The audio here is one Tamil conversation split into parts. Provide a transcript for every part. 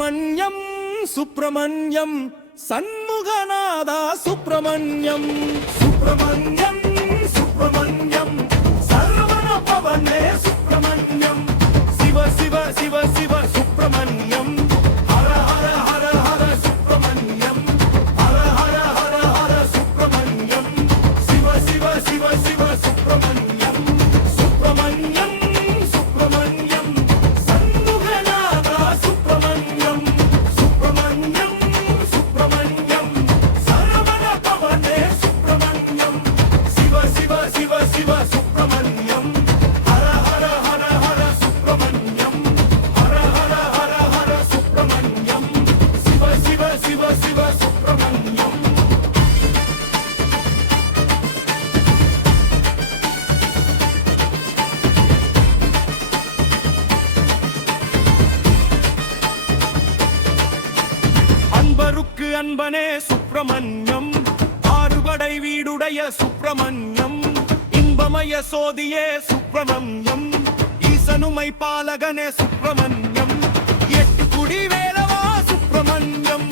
சுப்பிரமணியம் சுப்பிரமணியம் சண்முகநாதா சுப்பிரமணியம் சுப்பிரமணியம் சுப்பிரமணியம் சரவண பவனே சுப்பிரமணியம் சிவ சிவ சிவ சிவ சுப்பிரமணியம் ஹர ஹர ஹர ஹர சுப்பிரமணியம் ஹர ஹர ஹர ஹர சுப்பிரமணியம் சிவ சிவ சிவ சிவ சுப்பிரமணியம் சுப்பிரமணியம் சுப்பிரமணியம் சண்முகநாதா சுப்பிரமணியம் சுப்பிரமணியம் சுப்பிரமணியம் சரவண பவனே சுப்பிரமணியம் சிவ சிவ சிவ சிவ சுப்பிரமணியம் ஹர ஹர ஹர ஹர சுப்பிரமணியம் ஹர ஹர ஹர ஹர சுப்பிரமணியம் சிவ சிவ சிவ சிவ சுப்பிரமணியம் அன்பருக்கு அன்பனே சுப்பிரமணியம் ஆறுபடை வீடுடைய சுப்பிரமணியம் இன்பமய சோதியே சுப்பிரமணியம் ஈசனுமை பாலகனே சுப்பிரமணியம் எட்டு குடி வேலவா சுப்பிரமணியம்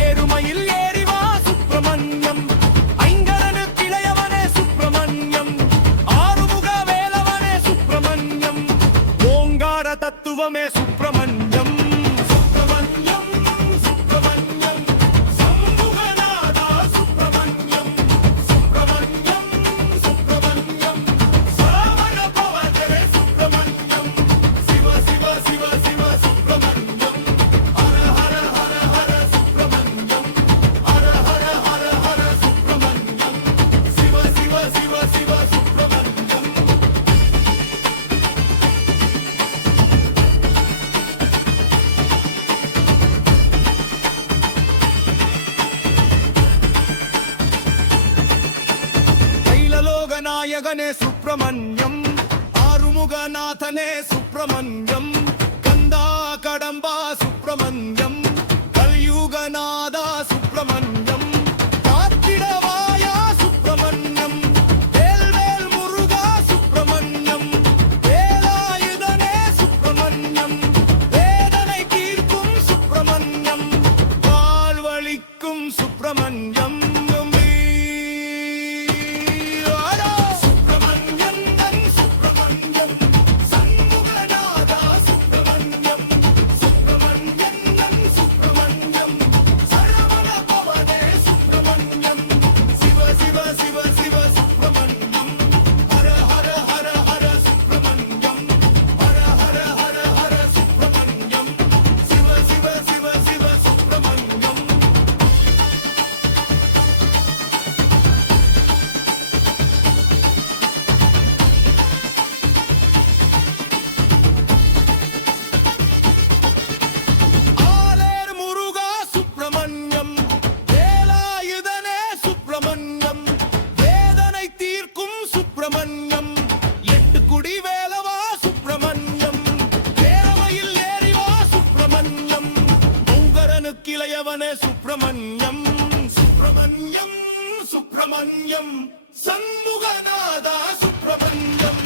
ஏறுமையில் ஏறிவா சுப்பிரமணியம் ஐங்கரனு கிளையவனே சுப்பிரமணியம் ஆறுமுக வேலவனே சுப்பிரமணியம் ஓங்கார தத்துவமே சுப்பிரமணியம் சுப்பிரமணியம் சுப்பிரமணியம் சண்முகநாதா சுப்பிரமணியம் சுப்பிரமணியம் சுப்பிரமணியம் சரவண பவனே சுப்பிரமணியம் சிவ சிவ சிவ சிவ சுப்பிரமணியம் ஹர ஹர ஹர ஹர சுப்பிரமணியம் ஹர ஹர ஹர ஹர சுப்பிரமணியம் சிவ சிவ சிவ சிவ சுப்பிரமணியம் கைலலோகநாயகனே சுப்பிரமணியம் ஆறுமுகநாதனே சுப்பிரமணியம் கந்தா கடம்பா சுப்பிரமணியம் கலியுகநாதா சுப்பிரமணியம் காத்திடவாயா சுப்பிரமணியம் வேல்வேல் முருகா சுப்பிரமணியம் வேலாயுதனே சுப்பிரமணியம் வேதனை தீர்க்கும் சுப்பிரமணியம் வாழ்வழிக்கும் சுப்பிரமணியம் சுப்பிரமணியம் தன் சுப்பிரமணியம் சண்முகநாதா சுப்பிரமணியம் சுப்பிரமணியம் தன் சுப்பிரமணியம் சரவண பவனே சுப்பிரமணியம் சிவ சிவ சிவ சிவ சுப்பிரமணியம் ஹர ஹர ஹர ஹர சுப்பிரமணியம் ஹர ஹர ஹர ஹர சுப்பிரமணியம் சிவ சிவ சிவ சிவ சுப்பிரமணியம் ஆலேர் முருகா சுப்பிரமணியம் வேலாயுதனே சுப்பிரமணியம் வேதனை தீர்க்கும் சுப்பிரமணியம் எட்டு குடி வேலவா சுப்பிரமணியம் வேலையில் ஏறிவா சுப்பிரமணியம் பொங்கரனு கிளையவனே சுப்பிரமணியம் சுப்பிரமணியம் சுப்பிரமணியம் சண்முகநாதா சுப்பிரமணியம்